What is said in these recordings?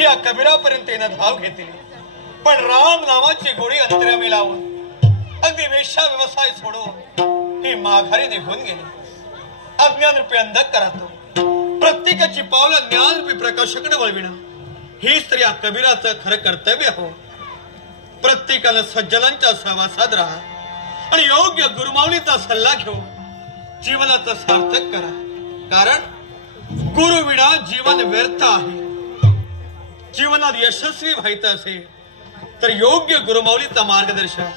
या कबीरापर्यंत येणं धाव घेतली, पण राम नावाची गोडी अंतर्यामी लावून अगदी वेश्या व्यवसाय सोडून ही माघारी निघून गेली. अज्ञान रूपी अंधकारातून प्रत्येकाची पावलं ज्ञान रूपी प्रकाशाकडे वळविणं हीच तर या कबीराचं खरं कर्तव्य हो. प्रत्येकानं सज्जनांच्या सहवासात राहा आणि योग्य गुरुमाऊलीचा सल्ला घेऊन जीवनाचं सार्थक करा. कारण गुरु विना जीवन व्यर्थ आहे. जीवनात यशस्वी व्हायचं असेल तर योग्य गुरुमाऊलीचं मार्गदर्शन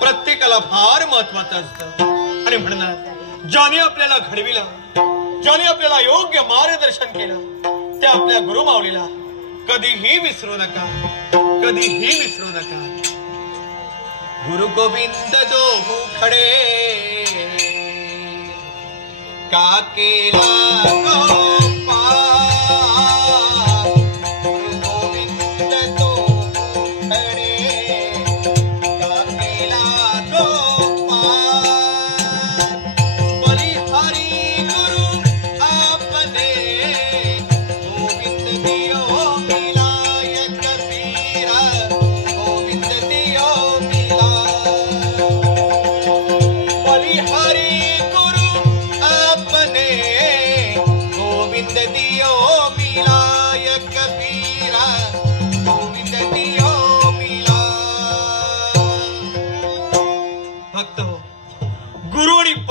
प्रत्येकाला फार महत्वाचं असतं. आणि म्हणणार ज्याने आपल्याला घडविलं, ज्याने आपल्याला योग्य मार्गदर्शन केलं, त्या आपल्या गुरुमाऊलीला कधीही विसरू नका, कधीही विसरू नका. गुरु गोविंद जो खडे का केला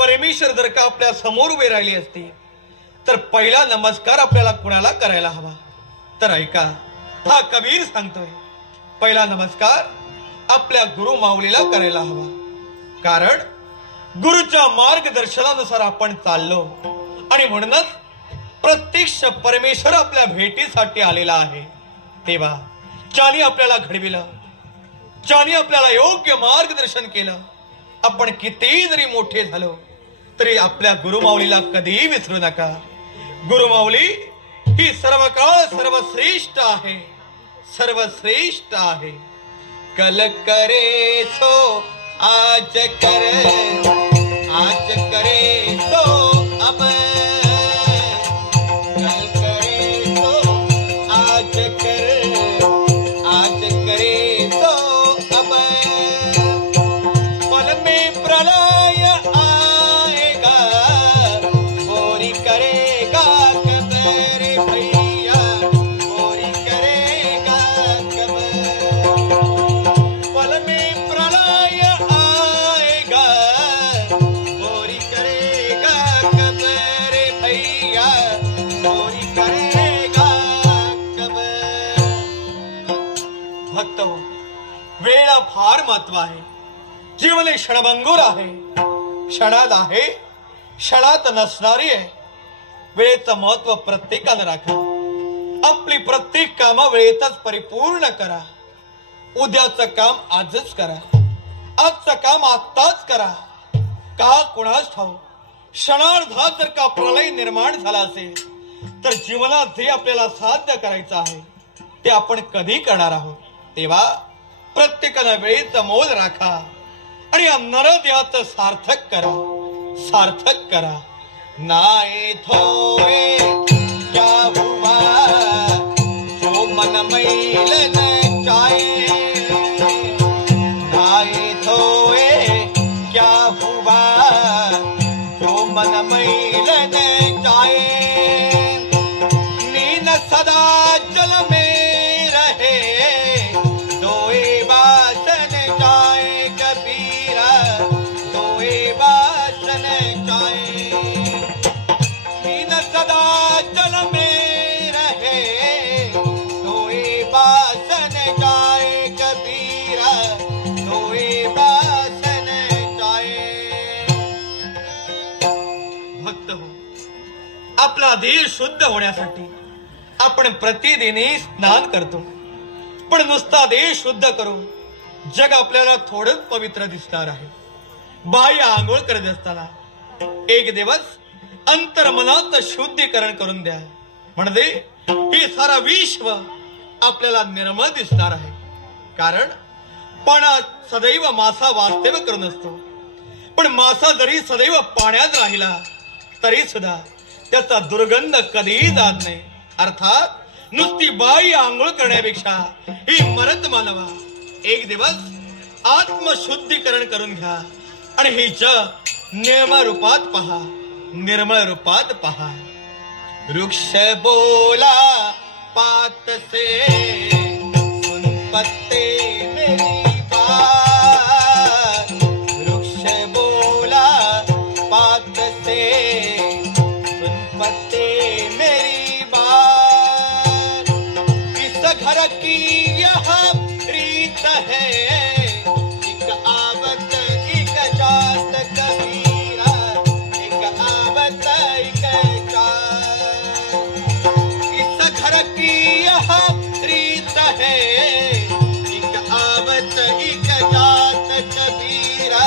परमेश्वर जर का आपल्या समोर उभे राहिली असती तर पहिला नमस्कार आपल्याला कुणाला करायला हवा? तर ऐका, हा कबीर सांगतोय पहिला नमस्कार आपल्या गुरु माऊलीला करायला हवा. कारण गुरुच्या मार्गदर्शनानुसार आपण चाललो आणि म्हणूनच प्रत्यक्ष परमेश्वर आपल्या भेटीसाठी आलेला आहे. तेव्हा ज्याने आपल्याला घडविलं, ज्याने आपल्याला योग्य मार्गदर्शन केलं, आपण कितीही जरी मोठे झालो तरी आपल्या गुरुमाऊलीला कधीही विसरू नका. गुरुमाऊली ही सर्व काळ सर्वश्रेष्ठ आहे, सर्वश्रेष्ठ आहे. कल करे सो आज करे, आज करे सो अब, कल करे सो आज करे, आज करे सो अब. पल में प्रलय फार महत्व आहे. जीवन हे क्षणभंगुर आहे, क्षणात आहे, क्षणात नसणारी आहे. वेळेचं महत्व प्रत्येकानं राखा. आपली प्रत्येक कामं वेळेतच परिपूर्ण करा. उद्याचं काम आजच करा, आजचं काम आत्ताच करा. का कुणास ठाऊक क्षणार्धात जर का प्रलय निर्माण झाला असेल तर जीवनात जे आपल्याला साध्य करायचं आहे ते आपण कधी करणार आहोत? तेव्हा प्रत्येकानं वेळेचं मोल राखा आणि नरदेहाचं सार्थक करा, सार्थक करा. नाए थोए क्या हुआ जो मन मैल न जाए, नाए थोए क्या हुआ जो मन मैल न जाए. नीन सदा जल में आपला देह शुद्ध होण्यासाठी आपण प्रतिदिनी स्नान करतो. पण नुसता देह शुद्ध करून जग आपल्याला थोडंच पवित्र दिसणार आहे. बाह्य आंघोळ करत असताना एक दिवस अंतर्मनात शुद्धीकरण करून द्या, म्हणजे हे सारा विश्व आपल्याला निर्मळ दिसणार आहे. कारण पाण्यात सदैव मासा वास्तव्य करून असतो, पण मासा जरी सदैव पाण्यात राहिला तरी सुद्धा त्याचा दुर्गंध कधीही जात नाही. अर्थात नुसती बाई आंघोळ करण्यापेक्षा ही मरद मानवा एक दिवस आत्मशुद्धीकरण करून घ्या आणि हे जग निर्मळ रूपात पहा, निर्मळ रूपात पहा. वृक्ष बोला पात से सुन पत्ते मेरी बात. वृक्ष बोला पात से सुन पत्ते मेरी बात. इस घर की यह रीत है, एक आवत एक जात कबीरा, एक आवत एक जात. इस घर की यह रीत है, एक आवत एक जात कबीरा,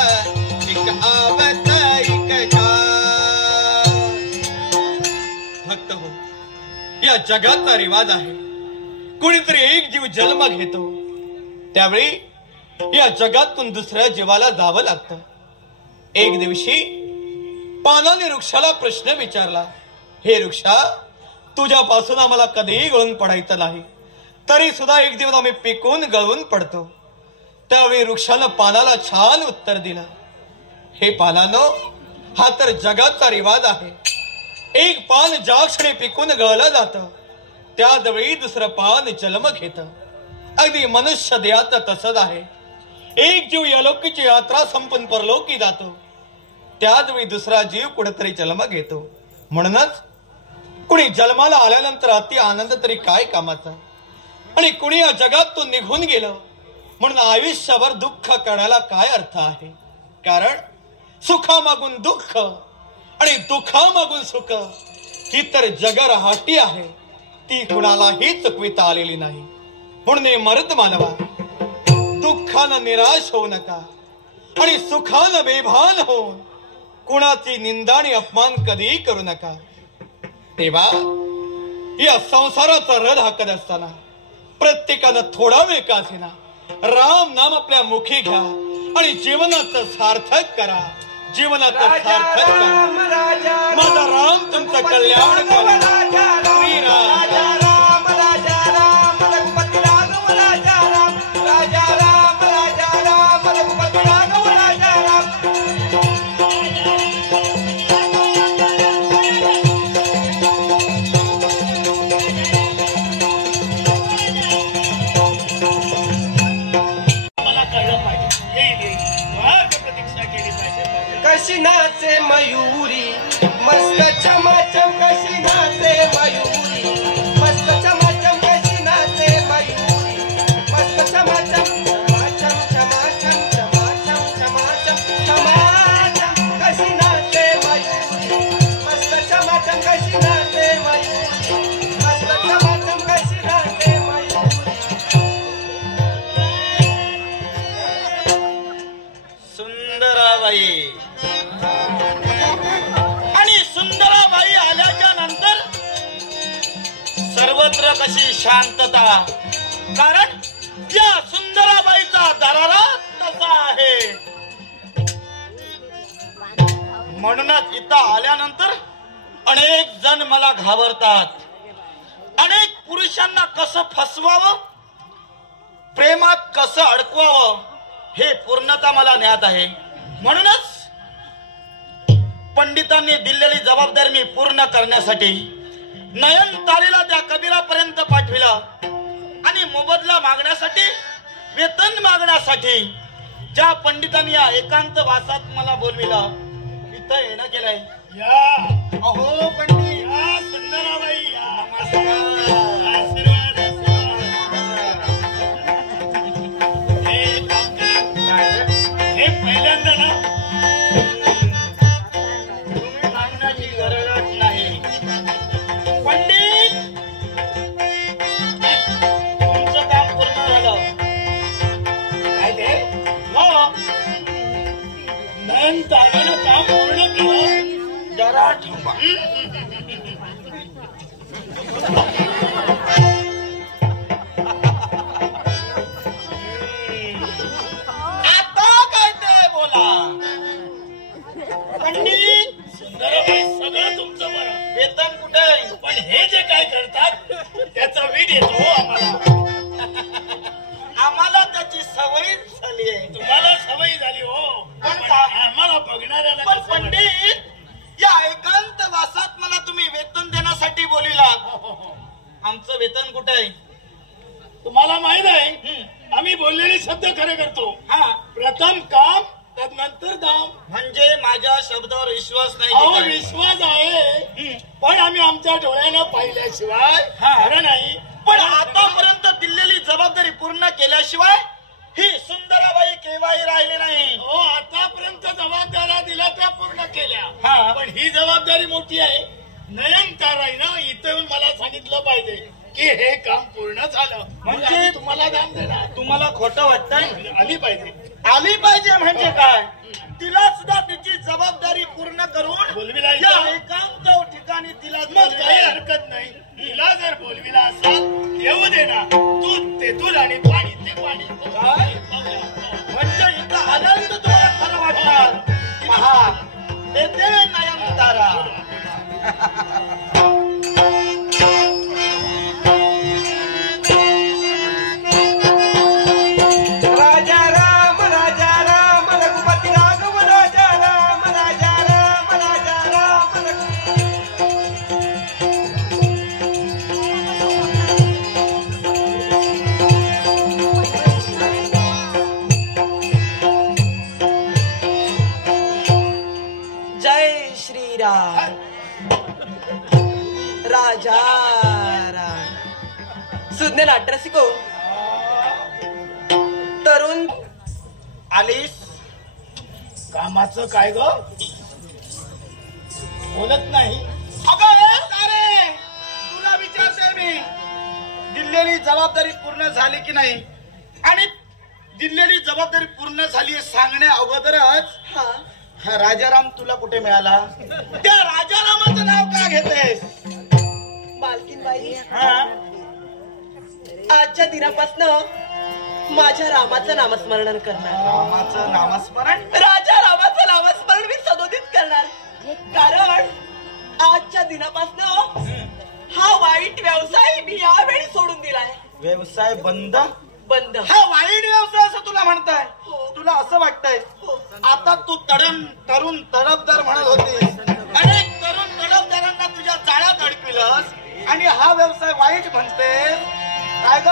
एक आवत एक जात. भक्त हो, या जगाचा रिवाज आहे. कुणीतरी एक जीव जन्म घेतो त्यावेळी या जगातून दुसऱ्या जीवाला जावं लागतं. एक दिवशी पानाने वृक्षाला प्रश्न विचारला, हे वृक्षा, तुझ्यापासून आम्हाला कधीही गळून पडायचं नाही, तरी सुद्धा एक दिवस आम्ही पिकून गळून पडतो. त्यावेळी वृक्षानं पानाला छान उत्तर दिलं, हे पानानो, हा तर जगाचा रिवाज आहे. एक पान ज्या क्षणी पिकून गळलं जातं त्यावेळी दुसरं पान जन्म घेतं. अगदी मनुष्य देहात तसंच आहे. एक जीव यलोकीची यात्रा संपून परलोकी जातो त्यावेळी दुसरा जीव कुठेतरी जन्म घेतो. म्हणूनच कुणी जन्माला आल्यानंतर अति आनंद तरी काय कामाचा, आणि कुणी या जगातून निघून गेलं म्हणून आयुष्यभर दुःख करण्याला काय अर्थ आहे. कारण सुखामागून दुःख आणि दुःखामागून सुख ही तर जगरहाटी आहे, ती कुणालाही चुकविता आलेली नाही. म्हणून मर्द मानवा, दुःखानं निराश होऊ नका आणि सुखानं बेभान होऊन कुणाची निंदा आणि अपमान कधीही करू नका. तेव्हा या संसाराचा रथ हाकत असताना प्रत्येकानं थोडा वेळ का असेना राम नाम आपल्या मुखी घ्या आणि जीवनाचं सार्थक करा, जीवनाचं सार्थक करा. माझा राम तुमचं कल्याण करा. श्रीराम. कशी नाचे मयुरी मस्त चमाचम, कशी नाचे मयुरी मस्त चमाचम, कशी नाचे मयुरी मस्त चमाचम, चमाचम चमाचम चमाचम चमाचम चमाचम, कशी नाचे मयुरी मस्त चमाचम, कशी नाचे मयुरी मस्त चमाचम, कशी नाचे मयुरी. सुंदराबाई आणि सुंदराबाई आल्याच्या नंतर सर्वत्र कशी शांतता, कारण त्या सुंदराबाईचा दरारा कसा आहे. म्हणूनच इथं आल्यानंतर अनेक जण मला घाबरतात. अनेक पुरुषांना कसं फसवावं, प्रेमात कसं अडकवावं हे पूर्णतः मला ज्ञात आहे. म्हणूनच पंडितांनी दिलेली जबाबदारी मी पूर्ण करण्यासाठी नयन तारेला त्या कबीरापर्यंत पाठविलं आणि मोबदला मागण्यासाठी, वेतन मागण्यासाठी ज्या पंडितांनी या एकांत वासात मला बोलविलं इथं येणं केलंय. या अहो पंडित, या सुंदराबाई, हे पहिल्यांदा ना तुम्ही मागण्याची गरजच नाही. पंडित, तुमचं काम पूर्ण झालं. काय ते? हो, नयन तारेनं काम पूर्ण केलं. जरा थांबा. पंडित, सुंदराबाई, सगळं तुमचं बरं, वेतन कुठे, पण हे जे काय करतात त्याचा हवी देतो आम्हाला त्याची सवयच झाली आहे. तुम्हाला सवय झाली हो, पण का? आम्हाला बघणाऱ्याला पण कसं वाटतं? पंडित, या एकांत वासात मला तुम्ही वेतन देण्यासाठी बोलविला. आमचं वेतन कुठे आहे? तुम्हाला माहित आहे आम्ही बोललेले शब्द खरे करतो. हा, प्रथम काम तदनंतर दाम. म्हणजे माझ्या शब्दावर विश्वास नाही अहो की काय? विश्वास आहे, पण आम्ही आमच्या डोळ्यानं पाहिल्याशिवाय हा. खरं नाही. पण आतापर्यंत दिलेली जबाबदारी पूर्ण केल्याशिवाय ही सुंदराबाई केव्हाही राहिली नाही. हो, आतापर्यंत जबाबदाऱ्या दिल्या त्या पूर्ण केल्या, हा. पण ही जबाबदारी मोठी आहे. नयनताराईनं इथं येऊन मला सांगितलं पाहिजे की हे काम पूर्ण झालं म्हणजे आम्ही तुम्हाला दाम देणार. तुम्हाला खोटं वाटतंय? आली पाहिजे. आली पाहिजे म्हणजे काय? तिला सुद्धा तिची जबाबदारी पूर्ण करून बोलविला या इथं. एकांत ठिकाणी तिला मग काही बोलविलंय. हरकत नाही. तिला जर बोलविला असाल येऊ दे ना. दूध ते दूध आणि पाणी ते पाणी. काय? म्हणजे इथं आनंद तुम्हाला खरं वाटणार. पहा, येते नयनतारा. राजा राम रघुपती राघव राजा राम जय श्री राम. राजा राम. सुज्ञ नाट्यरसिको, तरुण आलीस? कामाचं काय ग? बोलत नाही. अगं ए तारे, तुला विचारते मी, दिलेली जबाबदारी पूर्ण झाली की नाही? आणि दिलेली जबाबदारी पूर्ण झाली सांगण्या अगोदरच हा हा राजाराम तुला कुठे मिळाला? त्या राजारामाचं नाव का घेतेस? मालकीनबाई, हा? आजच्या दिनापासून माझ्या रामाचं नामस्मरण करणार. रामाचं नामस्मरण? राजा रामाचं नामस्मरण मी सदोदित करणार. कारण आजच्या दिनापासून हा वाईट व्यवसाय मी यावेळी सोडून दिलाय. व्यवसाय बंद? बंद. हा वाईट व्यवसाय असं तुला म्हणताय? हो. तुला असं वाटतंय? हो. आता तू तरुण तडफदार म्हणत होती. अनेक तरुण तडफदारांना तुझ्या जाळ्यात अडकविलंस आणि हा व्यवसाय वाईट म्हणतेस काय ग?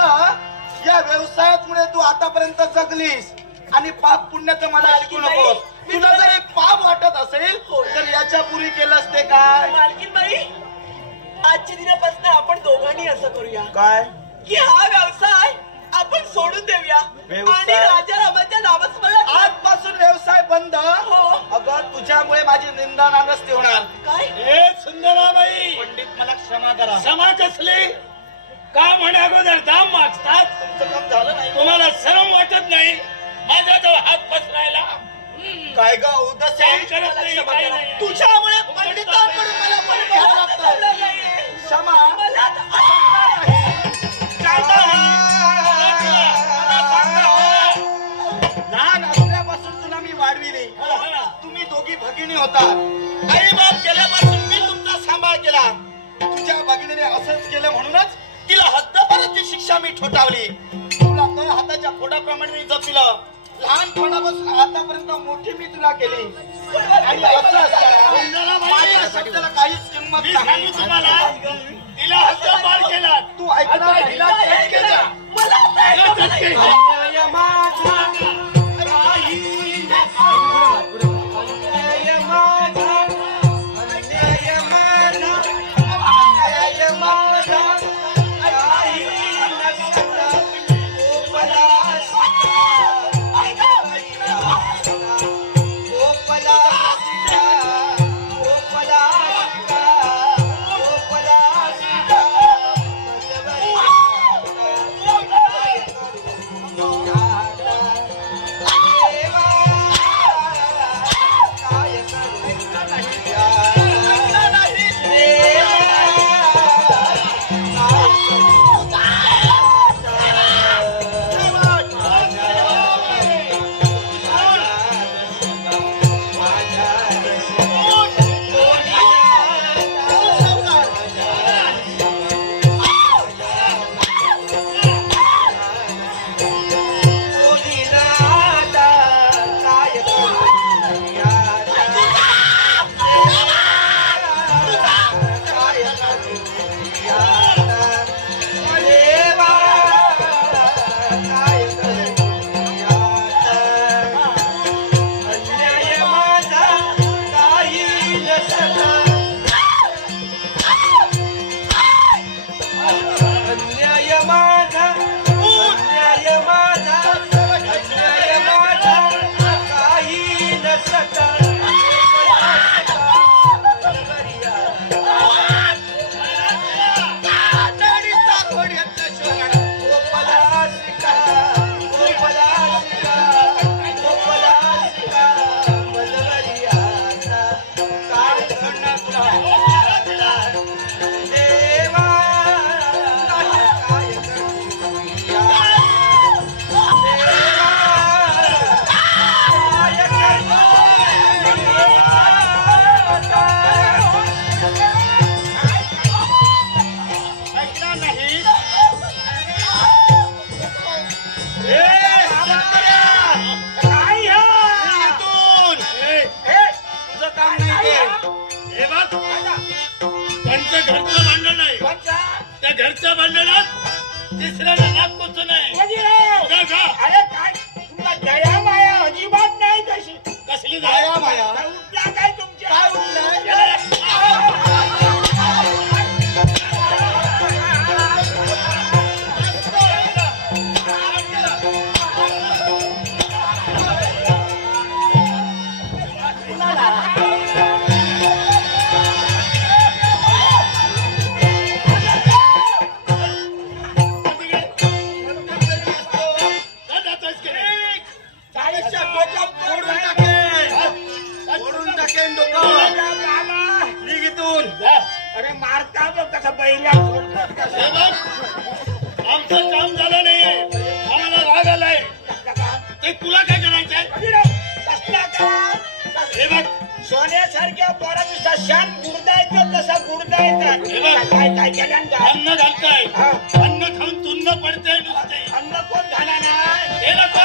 या व्यवसायामुळे तू आतापर्यंत जगलीस आणि पाप पुण्याचं मला ऐकू नकोस. तुला जर एक पाप वाटत असेल तर याच्या पूर्वी केलं असते काय? मालकीनबाई, आजच्या दिनापासून आपण दोघांनी असं करूया काय? की हा व्यवसाय आपण सोडून देऊया व्यवसाय? आणि राजा रामाच्या नामस्मरण. आजपासून व्यवसाय बंद? हो. अगं तुझ्यामुळे माझी निंदा नानस्ती होणार. काय? हे सुंदराबाई, पंडित मला क्षमा करा. क्षमा कसली? काम होण्या अगोदर दाम मागतात. तुमचं काम झालं नाही. तुम्हाला शरम वाटत नाही माझ्याजवळ हात पसरायला? काय ग उदासी? काम करत नाही, काही नाही. तुझ्यामुळे पंडितांकडून मला पण घ्यावं लागतंय. क्षमा. मला आता लहान असल्यापासून तुला मी वाढविले. तुम्ही दोघी भगिनी होता. आई बाप गेल्यापासून मी तुमचा सांभाळ केला. तुझ्या भगिनीने असंच केलं म्हणूनच तिला हद्दपाराची शिक्षा मी ठोठावली. तुला तर हाताच्या फोडाप्रमाणे मी जपलं. लहानपणापासून आतापर्यंत मोठी मी तुला केली आणि असं असतं माझ्या शब्दाला काहीच किंमत मी नाही. सांगू तुम्हाला, तिला हद्दपार केला. तू ऐकला आता हिला चटके द्या. मला आता हिला चटके. अन्याय माझा राहील नसा. अन्याय माझा, अन्याय माझा, अन्याय माझा राहील नसा. गोपाला सीता, गोपाला सीता, गोपाला सीता, गोपाला सीता. घरचं भांडण नाही त्या घरच्या भांडणात तिसऱ्याला नाक कोचू नाही. अरे काय तुमचा दया माया अजिबात नाही तशी. कसली दया माया? उठला काय तुमच्या काय उठलंय? अरे मारता बघ कसं बैला आमचं काम झालं नाहीये, आम्हाला राग आलाय. ते तुला काय करायचंय? हे बघ सोन्यासारख्या पोरापेक्षा शान गुडदायचं तसा गुडदायचा. काय काय केलं अन्न घालताय, अन्न खाऊन तुन्न पडतंय नुसते. अन्न कोण झाला नाही हे नको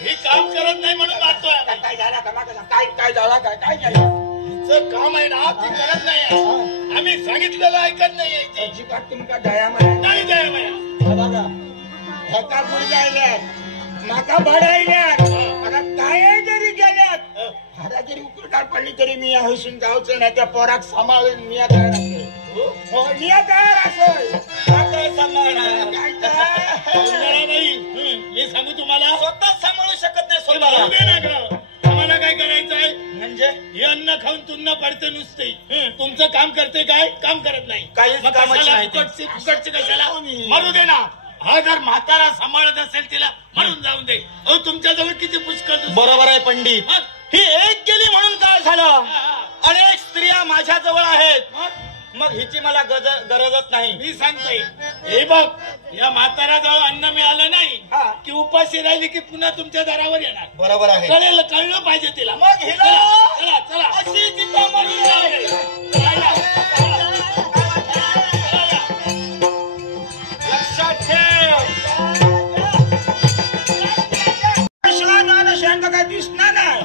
हे काम करत नाही म्हणून मारतोय. काय झाला का काय काय झाला काय काय झालं? काम आहे ना ती करत नाही. आम्ही सांगितलेलं ऐकत नाही. अजिबात तुमका दया माया नाही दया माया. बघा एका गुडदायल्या माका बडायल्यात आता काय जरी गेल्यात हाडा जरी उकळकार पडली तरी मी हसून जाऊचं नाही. त्या पोराक सांभाळून मी तयार असेल. हो मी तयार असेल. सांभाळणार काय नाही. मी सांगू तुम्हाला स्वतःच सांभाळू शकत नाही हे स्वतःला. भाऊ दे ना गं. आम्हाला काय करायचंय? म्हणजे हे अन्न खाऊन तुन्न पडते नुसते. तुमचं काम करते काय? काम करत नाही. काहीच मग कामाची कशाला नाही ती. फुकटची कशाला मरू दे ना. हा जर म्हातारा सांभाळत असेल तिला म्हणून जाऊन दे. अहो तुमच्या जवळ किती पुष्कळ बरोबर आहे पंडित. मग? ही एक गेली म्हणून काय झालं? अनेक स्त्रिया माझ्या जवळ आहेत. मग हिची मला गरजच नाही. मी सांगतोय हे बघ या म्हाताराजवळ अन्न मिळालं नाही की उपाशी राहिली की पुन्हा तुमच्या दारावर येणार. बरोबर आहे. कळलं पाहिजे तिला. मग हिला चला चला अशी चिंतामणी आहे. लक्षात ठेव. काय दिसणार नाही.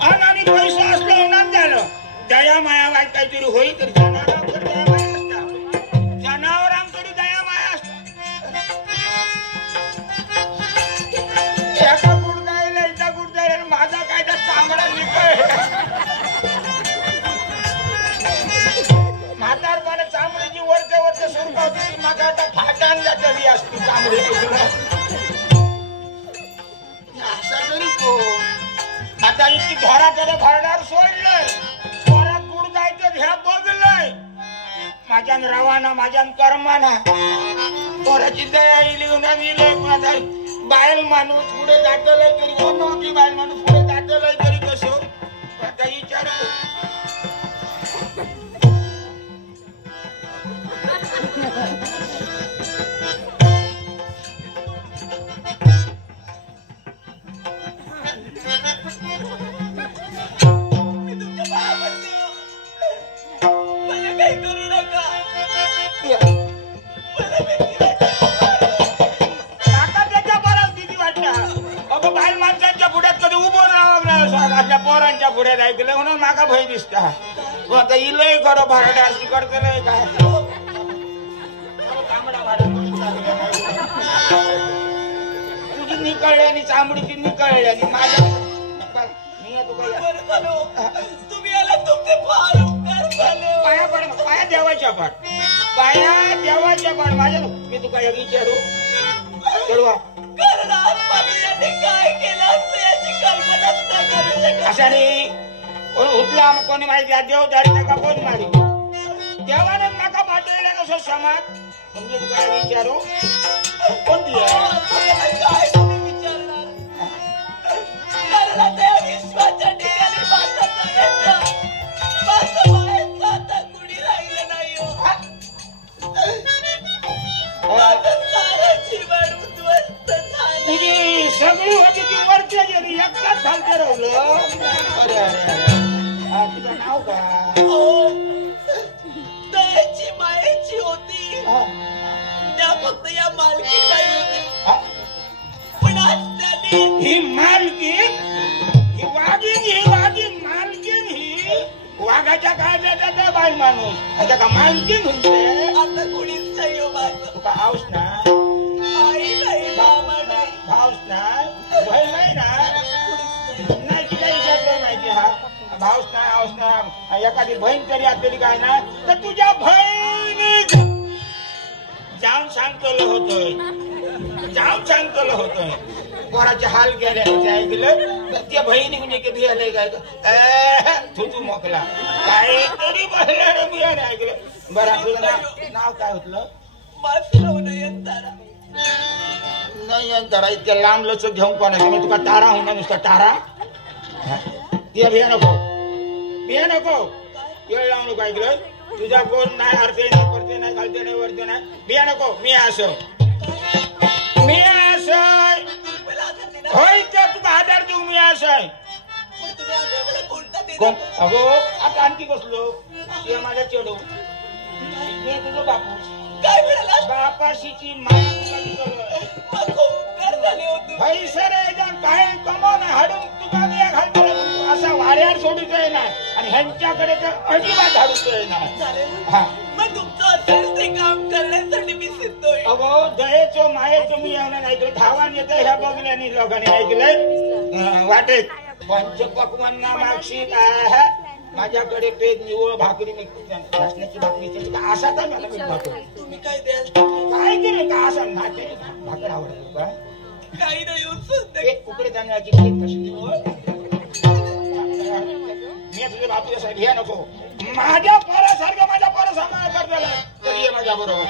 आणि पैसा असलं होणार झालं. दया माया वाईट काहीतरी होईल तर जनावरांकडे दया माया असतात. जनावरांकडे दया माया असतात. एका गुड जायला एका गुड जायला माझा काय तर चांगला निकळ. म्हातारपणे चांगलीची वरच्या वरच्या सुरकावती माझा आता फाटांना तरी असते चांगली. असा तरी कोण आता इतकी घराकडे भरणार सोडलंय. घरात गुड जायचं ह्या बघलंय. माझ्यान रवाना माझ्यान कर्माना पोराची दया लिहून माझा बायल माणूस पुढे जातलंय तरी होती. बायल माणूस पुढे जातलंय तरी कसं आता विचारतो. पोरांच्या पुढे ऐकलं म्हणून माका भय दिसता. आता इलय करो भराडा करतलंय काय तुझी निकळली आणि चांबडीची निकळली आणि माझ्या तुम्ही आला तुमचे फार उपकार झाले. पाया पड पाया देवाच्या पाठ पाया देवाच्या पाठ माझ्या मी तुका एक विचारू चढवा कारण आजपासून याने काय केलं असतं याची कल्पनाच नाही करू शकत. अशाने उठला कोणी माहिती देव धाडी का कोण मारी देवाने माका पाठवलेला कसं समाज म्हणजे तुला विचारू कोणती काय तुम्ही विचारणार? कारण आता या विश्वाच्या ठिकाणी माझं बाहेरचं आता कुणी राहिलं नाही हो. माझं सारं जीवन उद्ध्वस्त झालं. तुझी सगळी होती ती वरच्या गेली एकटाच खालते राहिलं. अरे अरे अरे तुझं नाव का? दयाची मायेची होती त्या फक्त या मालकी नाही होत्या. पण आज त्याने ही मालकी ही वाघीन मालकीन ही वाघ मागाच्या काळात येतात बाई माणूस आता का मालकी म्हणते आता कोणीच नाही हो माझं. तुका आऊस ना आई नाही, मामा नाही, भाऊस ना बहीण नाही ना नाही तिला विचारतोय माहिती हा भाऊस ना आऊस ना एखादी बहीण तरी असलेली काय ना तर तुझ्या बहिणी जाऊन सांगतलं होतोय पोराचे हाल गेले ऐकलं त्या बहिणी कधी आले काय तुझू मोकला काहीतरी बियाणे ऐकलं बरं तुझं नाव काय होतलं माझं नयन तारा. नाही तारा इतक्या लांब लचक घेऊन कोणाचं मग तुका तारा होईना नुसता तारा ते भिया नको येळ लावू नको ऐकलं तुझा कोण नाही हरते नाही परते नाही घालते नाही वरते नाही भिया नको मी असं होय तर तुका आधार देऊ मी असं पण तुम्ही आता मला कोणता देता? कोण अगो आता आणखी बसलो ते माझ्या चेडू मी तुझं बापूस काय मिळाला? बापाशीची माहिती नको, उपकार झाले हो तुम्ही. पैसे रे जाऊन काय कमावून हाडून तुका मी घालतो असा वाऱ्यावर सोडूचोय ना आणि ह्यांच्याकडे तर अजिबात हाडूचोय ना चालेल. हा मग तुमचं असेल ते काम करण्यासाठी मी सिद्ध होईल. अगो दयेचो मायेचो मी येऊन ऐकलं धावान येतं ह्या बघल्याने लोकांनी ऐकलंय वाटेत पंचपक्वांना मागशी माझ्याकडे पेज निवळ भाकरी भासण्याची भाकरी असा तर मला मी भाकर तुम्ही काय द्याल? काय केलं का असा नाटे भाकर आवडतो का काही नाही हो सध्या. एक कुकडे जाण्याची पेज कशी निवळ मी तुझे बापूसाठी हे नको माझ्या पोरासारखं माझ्या पोरा सांभाळ करताना तरी ये माझ्या बरोबर